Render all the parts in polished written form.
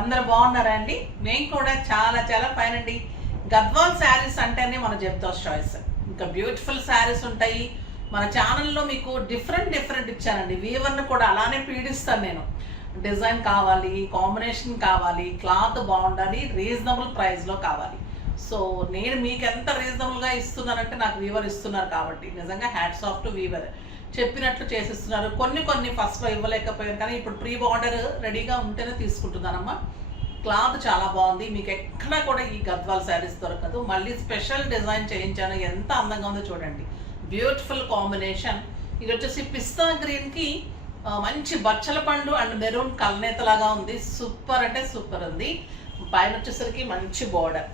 అందరు బాగున్నారా అండి? మేము కూడా చాలా చాలా ఫైన్ అండి. గద్వాల్ శారీస్ అంటేనే మన జెప్తోస్ చాయిస్. ఇంకా బ్యూటిఫుల్ శారీస్ ఉంటాయి మన ఛానల్లో. మీకు డిఫరెంట్ ఇచ్చానండి. వీవర్ని కూడా అలానే పీడిస్తాను నేను. డిజైన్ కావాలి, కాంబినేషన్ కావాలి, క్లాత్ బాగుండాలి, రీజనబుల్ ప్రైస్లో కావాలి. సో నేను మీకు ఎంత రీజనబుల్గా ఇస్తున్నానంటే నాకు వీవర్ ఇస్తున్నారు కాబట్టి నిజంగా హ్యాట్స్ ఆఫ్ టు వీవర్. చెప్పినట్లు చేసిస్తున్నారు. కొన్ని ఫస్ట్లో ఇవ్వలేకపోయాను, కానీ ఇప్పుడు ప్రీ బార్డర్ రెడీగా ఉంటేనే తీసుకుంటున్నానమ్మా. క్లాత్ చాలా బాగుంది. మీకు ఎక్కడా కూడా ఈ గద్వాల్ శారీస్ దొరకదు. మళ్ళీ స్పెషల్ డిజైన్ చేయించాను. ఎంత అందంగా ఉందో చూడండి. Beautiful combination. ఇది వచ్చేసి పిస్తా గ్రీన్కి మంచి బచ్చల పండు అండ్ మెరూన్ కల్నేతలాగా ఉంది. సూపర్ అంటే సూపర్ ఉంది. పైన వచ్చేసరికి మంచి బార్డర్.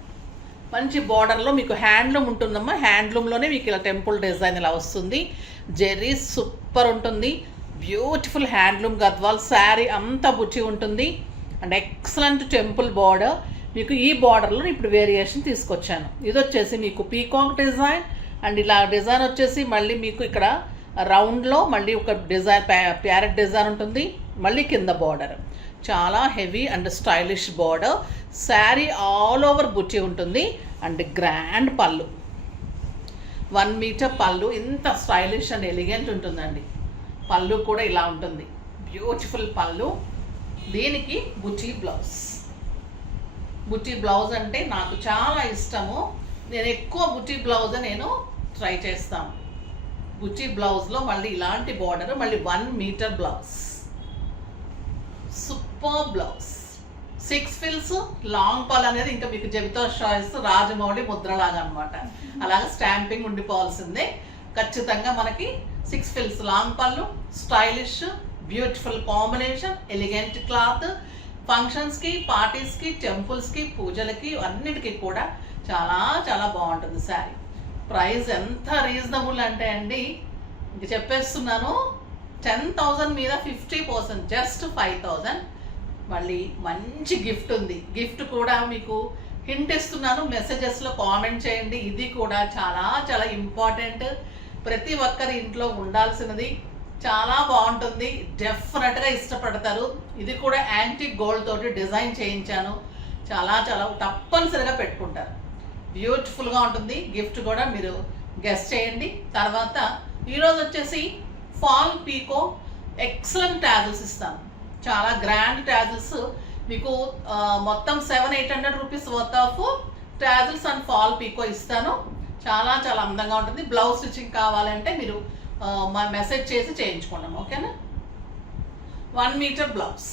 మంచి బార్డర్లో మీకు హ్యాండ్లూమ్ ఉంటుందమ్మా. హ్యాండ్లూమ్లోనే మీకు ఇలా టెంపుల్ డిజైన్ ఇలా వస్తుంది. జెర్రీ సూపర్ ఉంటుంది. బ్యూటిఫుల్ హ్యాండ్లూమ్ గద్వాల్ శారీ అంతా బుచ్చి ఉంటుంది అండ్ ఎక్సలెంట్ టెంపుల్ బార్డర్. మీకు ఈ బార్డర్లో ఇప్పుడు వేరియేషన్ తీసుకొచ్చాను. ఇది వచ్చేసి మీకు పీకాక్ డిజైన్ అండ్ ఇలా డిజైన్ వచ్చేసి మళ్ళీ మీకు ఇక్కడ రౌండ్లో మళ్ళీ ఒక డిజైన్ ప్యారెట్ డిజైన్ ఉంటుంది. మళ్ళీ కింద బార్డర్ చాలా heavy and stylish border. Sari all over బుచ్చి ఉంటుంది అండ్ గ్రాండ్ పళ్ళు, 1 మీటర్ పళ్ళు. ఇంత స్టైలిష్ అండ్ ఎలిగెంట్ ఉంటుందండి. పళ్ళు కూడా ఇలా ఉంటుంది. బ్యూటిఫుల్ పళ్ళు. దీనికి బుచ్చి బ్లౌజ్. బుచ్చి బ్లౌజ్ అంటే నాకు చాలా ఇష్టము. నేను ఎక్కువ బుచ్చి బ్లౌజ్ నేను ట్రై చేస్తాను. బుచ్చి బ్లౌజ్లో మళ్ళీ ఇలాంటి బార్డర్, మళ్ళీ 1 మీటర్ బ్లౌజ్. Super blouse. 6 ఫిల్స్ లాంగ్ పల్ అనేది ఇంకా మీకు జెప్తోస్ చాయిస్ రాజమౌళి ముద్రలాగా అనమాట. అలాగే స్టాంపింగ్ ఉండిపోవాల్సిందే. ఖచ్చితంగా మనకి 6 ఫిల్స్ లాంగ్ పళ్ళు, stylish beautiful combination, elegant cloth. ఫంక్షన్స్కి, పార్టీస్కి, టెంపుల్స్కి, పూజలకి అన్నిటికీ కూడా చాలా చాలా బాగుంటుంది శారీ. ప్రైస్ ఎంత రీజనబుల్ అంటే అండి ఇంక చెప్పేస్తున్నాను. 10,000 మీద 50%, జస్ట్ 5,000. మళ్ళీ మంచి గిఫ్ట్ ఉంది. గిఫ్ట్ కూడా మీకు హింట్ ఇస్తున్నాను. మెసేజెస్లో కామెంట్ చేయండి. ఇది కూడా చాలా చాలా ఇంపార్టెంట్. ప్రతి ఒక్కరి ఇంట్లో ఉండాల్సినది. చాలా బాగుంటుంది. డెఫినెట్గా ఇష్టపడతారు. ఇది కూడా యాంటిక్ గోల్డ్ తోటి డిజైన్ చేయించాను. చాలా చాలా తప్పనిసరిగా పెట్టుకుంటారు. బ్యూటిఫుల్గా ఉంటుంది. గిఫ్ట్ కూడా మీరు గెస్ట్ చేయండి. తర్వాత ఈరోజు వచ్చేసి ఫాల్ పీకో ఎక్సలెంట్ ట్యాజిల్స్ ఇస్తాను. చాలా గ్రాండ్ ట్యాజిల్స్ మీకు మొత్తం 700-800 rupees worth of tassels and fall pico ఇస్తాను. చాలా చాలా అందంగా ఉంటుంది. బ్లౌజ్ స్టిచ్చింగ్ కావాలంటే మీరు మా మెసేజ్ చేసి చేయించుకున్నాం. ఓకేనా? 1 మీటర్ బ్లౌజ్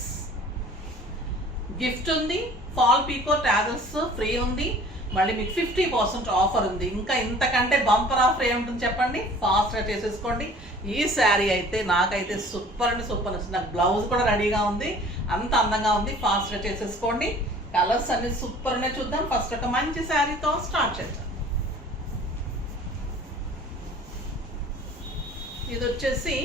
గిఫ్ట్ ఉంది. ఫాల్ పీకో ట్యాజిల్స్ ఫ్రీ ఉంది. మళ్ళీ మీకు 50% ఆఫర్ ఉంది. ఇంకా ఇంతకంటే బంపర్ ఆఫర్ ఏముంటుంది చెప్పండి? ఫాస్ట్గా చేసేసుకోండి. ఈ శారీ అయితే నాకైతే సూపర్ అంటే సూపర్ నచ్చింది. నాకు బ్లౌజ్ కూడా రెడీగా ఉంది. అంత అందంగా ఉంది. ఫాస్ట్గా చేసేసుకోండి. కలర్స్ అన్ని సూపర్ ఉన్నాయి. చూద్దాం. ఫస్ట్ ఒక మంచి శారీతో స్టార్ట్ చేద్దాం. ఇది వచ్చేసి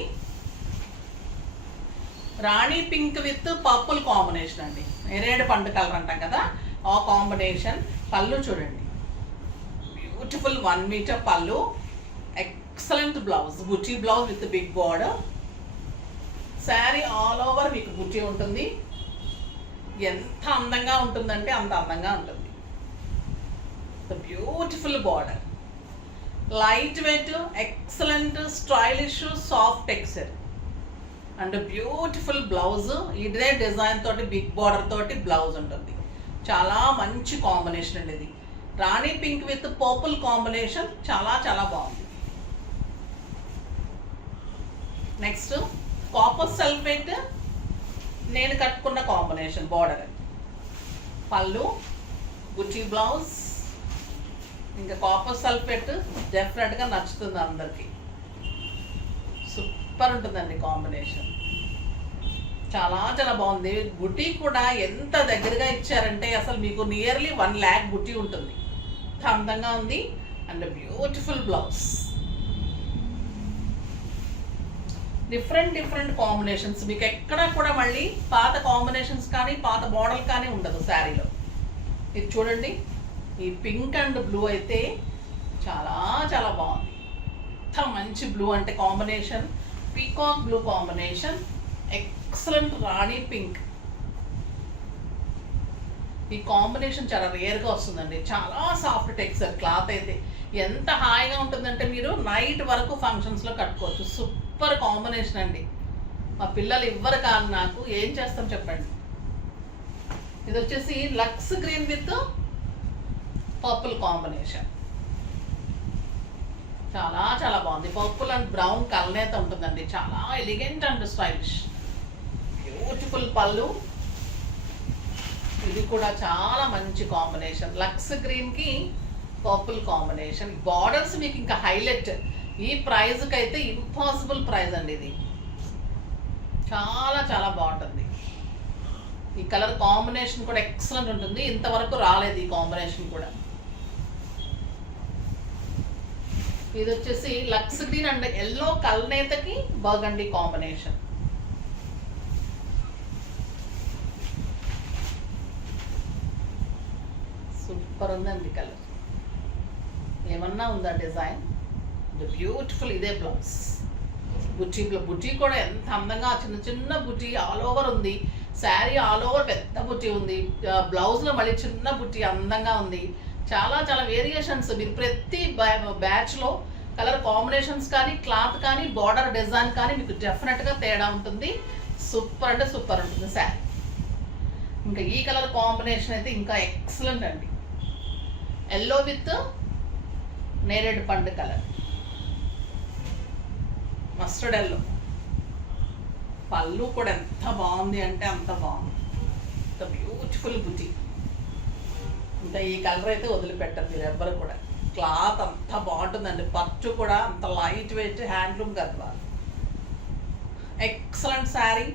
రాణి పింక్ విత్ పర్పుల్ కాంబినేషన్ అండి. ఎరేడు పండు కలర్ అంటాం కదా, ఆ కాంబినేషన్. పళ్ళు చూడండి. బ్యూటిఫుల్ 1 మీటర్ పళ్ళు. Excellent blouse. బుచ్చి blouse with big border. Sari all over మీకు బుచ్చి ఉంటుంది. ఎంత అందంగా ఉంటుందంటే అంత అందంగా ఉంటుంది. Beautiful border. Light weight, excellent stylish soft texture and beautiful blouse. ఇదే డిజైన్ తోటి బిగ్ బార్డర్ తోటి బ్లౌజ్ ఉంటుంది. చాలా మంచి కాంబినేషన్ అండి ఇది. రాణి పింక్ విత్ పర్పుల్ కాంబినేషన్ చాలా చాలా బాగుంది. నెక్స్ట్ కాపర్ సల్ఫేట్ నేను కట్టుకున్న కాంబినేషన్ బార్డర్. పళ్ళు, బుచ్చి బ్లౌజ్, ఇంకా కాపర్ సల్ఫేట్ డెఫినెట్గా నచ్చుతుంది అందరికీ. సూపర్ ఉంటుందండి కాంబినేషన్. చాలా చాలా బాగుంది. బుట్టి కూడా ఎంత దగ్గరగా ఇచ్చారంటే అసలు మీకు నియర్లీ 1 lakh బుట్టి ఉంటుంది. అందంగా ఉంది and beautiful blouse. Different combinations. మీకు ఎక్కడా కూడా మళ్ళీ పాత కాంబినేషన్స్ కానీ పాత మోడల్ కానీ ఉండదు శారీలో. ఇది చూడండి. ఈ పింక్ అండ్ బ్లూ అయితే చాలా చాలా బాగుంది. ఎంత మంచి బ్లూ అంటే combination. Peacock blue combination. Excellent రాణి పింక్. ఈ కాంబినేషన్ చాలా రేర్గా వస్తుందండి. చాలా సాఫ్ట్ టెక్స్చర్ క్లాత్ అయితే ఎంత హాయిగా ఉంటుందంటే మీరు నైట్ వరకు ఫంక్షన్స్లో కట్టుకోవచ్చు. సూపర్ కాంబినేషన్ అండి. మా పిల్లలు ఇవ్వరు కాదు, నాకు ఏం చేస్తాం చెప్పండి. ఇది వచ్చేసి లక్స్ గ్రీన్ విత్ పర్పుల్ కాంబినేషన్. చాలా చాలా బాగుంది. పర్పుల్ అండ్ బ్రౌన్ కలనేత ఉంటుందండి. చాలా ఎలిగెంట్ అండ్ స్టైలిష్. బ్యూటిఫుల్ పళ్ళు. ఇది కూడా చాలా మంచి కాంబినేషన్. లక్స్ గ్రీన్కి పర్పుల్ కాంబినేషన్. బార్డర్స్ మీకు ఇంకా హైలైట్. ఈ ప్రైజ్కి అయితే ఇంపాసిబుల్ ప్రైజ్ అండి. ఇది చాలా చాలా బాగుంటుంది. ఈ కలర్ కాంబినేషన్ కూడా ఎక్సలెంట్ ఉంటుంది. ఇంతవరకు రాలేదు ఈ కాంబినేషన్ కూడా. ఇది వచ్చేసి లక్స్ గ్రీన్ అండ్ ఎల్లో కల్నేతకి బర్గండి కాంబినేషన్. సూపర్ ఉందండి కలర్. ఏమన్నా ఉందా డిజైన్? బ్యూటిఫుల్. ఇదే బ్లౌజ్. బుటీ కూడా ఎంత అందంగా చిన్న చిన్న బుటీ ఆల్ ఓవర్ ఉంది. శారీ ఆల్ ఓవర్ పెద్ద బుటీ ఉంది. బ్లౌజ్లో మళ్ళీ చిన్న బుటీ అందంగా ఉంది. చాలా చాలా వేరియేషన్స్. మీరు ప్రతి బ్యాచ్లో కలర్ కాంబినేషన్స్ కానీ క్లాత్ కానీ బార్డర్ డిజైన్ కానీ మీకు డెఫినెట్గా తేడా ఉంటుంది. సూపర్ అంటే సూపర్ ఉంటుంది శారీ. ఇంకా ఈ కలర్ కాంబినేషన్ అయితే ఇంకా ఎక్సలెంట్ అండి. ఎల్లో విత్ నేరేడు పండు కలర్. Mustard yellow. పళ్ళు కూడా ఎంత బాగుంది అంటే అంత బాగుంది. ఇంత బ్యూటిఫుల్ బుటీ. ఇంకా ఈ కలర్ అయితే వదిలిపెట్టరు మీరు ఎవ్వరు కూడా. క్లాత్ అంత బాగుంటుందండి. పట్టు కూడా అంత light weight handloom Gadwal. Excellent sari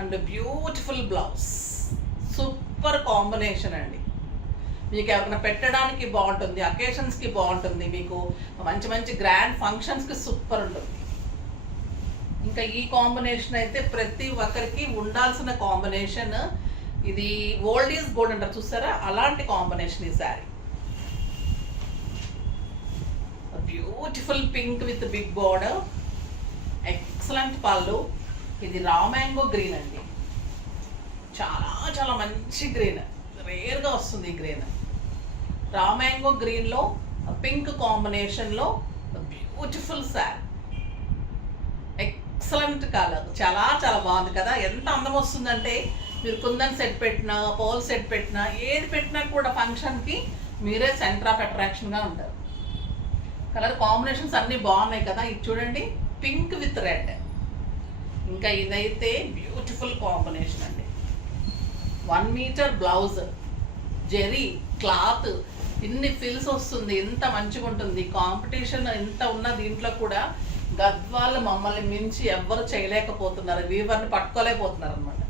and beautiful blouse. Super combination అండి. మీకు ఎవరైనా పెట్టడానికి బాగుంటుంది, అకేషన్స్కి బాగుంటుంది, మీకు మంచి మంచి గ్రాండ్ ఫంక్షన్స్కి సూపర్ ఉంటుంది. ఇంకా ఈ కాంబినేషన్ అయితే ప్రతి ఒక్కరికి ఉండాల్సిన కాంబినేషన్. ఇది ఓల్డ్ ఈజ్ గోల్డ్ అంటారు చూసారా, అలాంటి కాంబినేషన్ ఈ sari. Beautiful pink with big border. Excellent పళ్ళు. ఇది రా మ్యాంగో గ్రీన్ అండి. చాలా చాలా మంచి గ్రీన్. రేర్గా వస్తుంది ఈ గ్రీన్. రా మ్యాంగో గ్రీన్లో పింక్ కాంబినేషన్లో బ్యూటిఫుల్ శారీ. Excellent colour. చాలా చాలా బాగుంది కదా. ఎంత అందం వస్తుందంటే మీరు కుందన్ సెట్ పెట్టినా, పోల్ సెట్ పెట్టినా, ఏది పెట్టినా కూడా ఫంక్షన్కి మీరే సెంటర్ ఆఫ్ అట్రాక్షన్గా ఉంటారు. కలర్ కాంబినేషన్స్ అన్నీ బాగున్నాయి కదా. ఇది చూడండి, పింక్ విత్ రెడ్. ఇంకా ఇదైతే బ్యూటిఫుల్ కాంబినేషన్ అండి. 1 మీటర్ బ్లౌజ్, జెరీ క్లాత్, ఇన్ని ఫిల్స్ వస్తుంది. ఎంత మంచిగా ఉంటుంది. కాంపిటీషన్ ఎంత ఉన్న దీంట్లో కూడా గద్వాళ్ళు మమ్మల్ని మించి ఎవ్వరు చేయలేకపోతున్నారు. వీవర్ని పట్టుకోలేకపోతున్నారు అనమాట.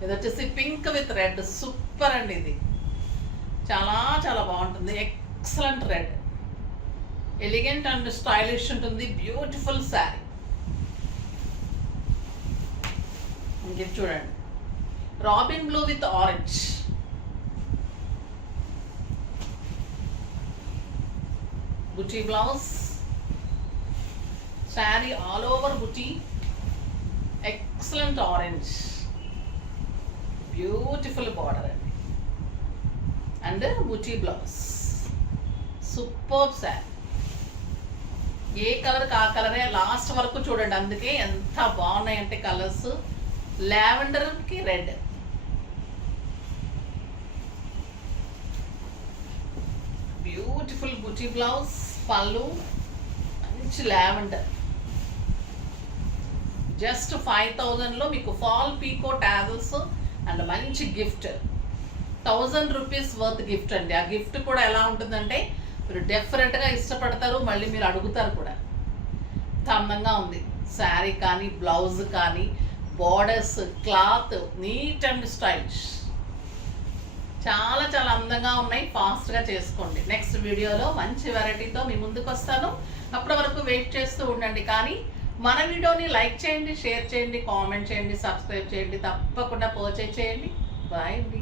ఇది వచ్చేసి పింక్ విత్ రెడ్. సూపర్ అండి. ఇది చాలా చాలా బాగుంటుంది. Excellent red. Elegant and stylish ఉంటుంది. బ్యూటిఫుల్ శారీ. ఇంక చూడండి, robin blue with orange. Buti blouse. Sari all over buti. Excellent orange. Beautiful border అండి. And buti blouse. Super sari. ఏ కలర్కి ఆ కలరే లాస్ట్ వరకు చూడండి. అందుకే ఎంత బాగున్నాయంటే కలర్స్. లావెండర్కి రెడ్. బ్యూటిఫుల్ బుటీ బ్లౌజ్. పళ్ళు మంచి లావెండర్. జస్ట్ 5000లో మీకు ఫాల్ పీకో టాజల్స్ అండ్ మంచి గిఫ్ట్. 1000 రూపీస్ వర్త్ గిఫ్ట్ అండి. ఆ గిఫ్ట్ కూడా ఎలా ఉంటుందంటే మీరు డెఫినెట్గా ఇష్టపడతారు, మళ్ళీ మీరు అడుగుతారు కూడా. అందంగా ఉంది శారీ కానీ బ్లౌజ్ కానీ borders, cloth neat and stylish. చాలా చాలా అందంగా ఉన్నాయి. ఫాస్ట్గా చేసుకోండి. నెక్స్ట్ వీడియోలో మంచి వెరైటీతో మీ ముందుకు వస్తాను. అప్పటి వరకు వెయిట్ చేస్తూ ఉండండి. కానీ మన వీడియోని లైక్ చేయండి, షేర్ చేయండి, కామెంట్ చేయండి, సబ్స్క్రైబ్ చేయండి, తప్పకుండా పర్చేజ్ చేయండి. బాయ్ అండి.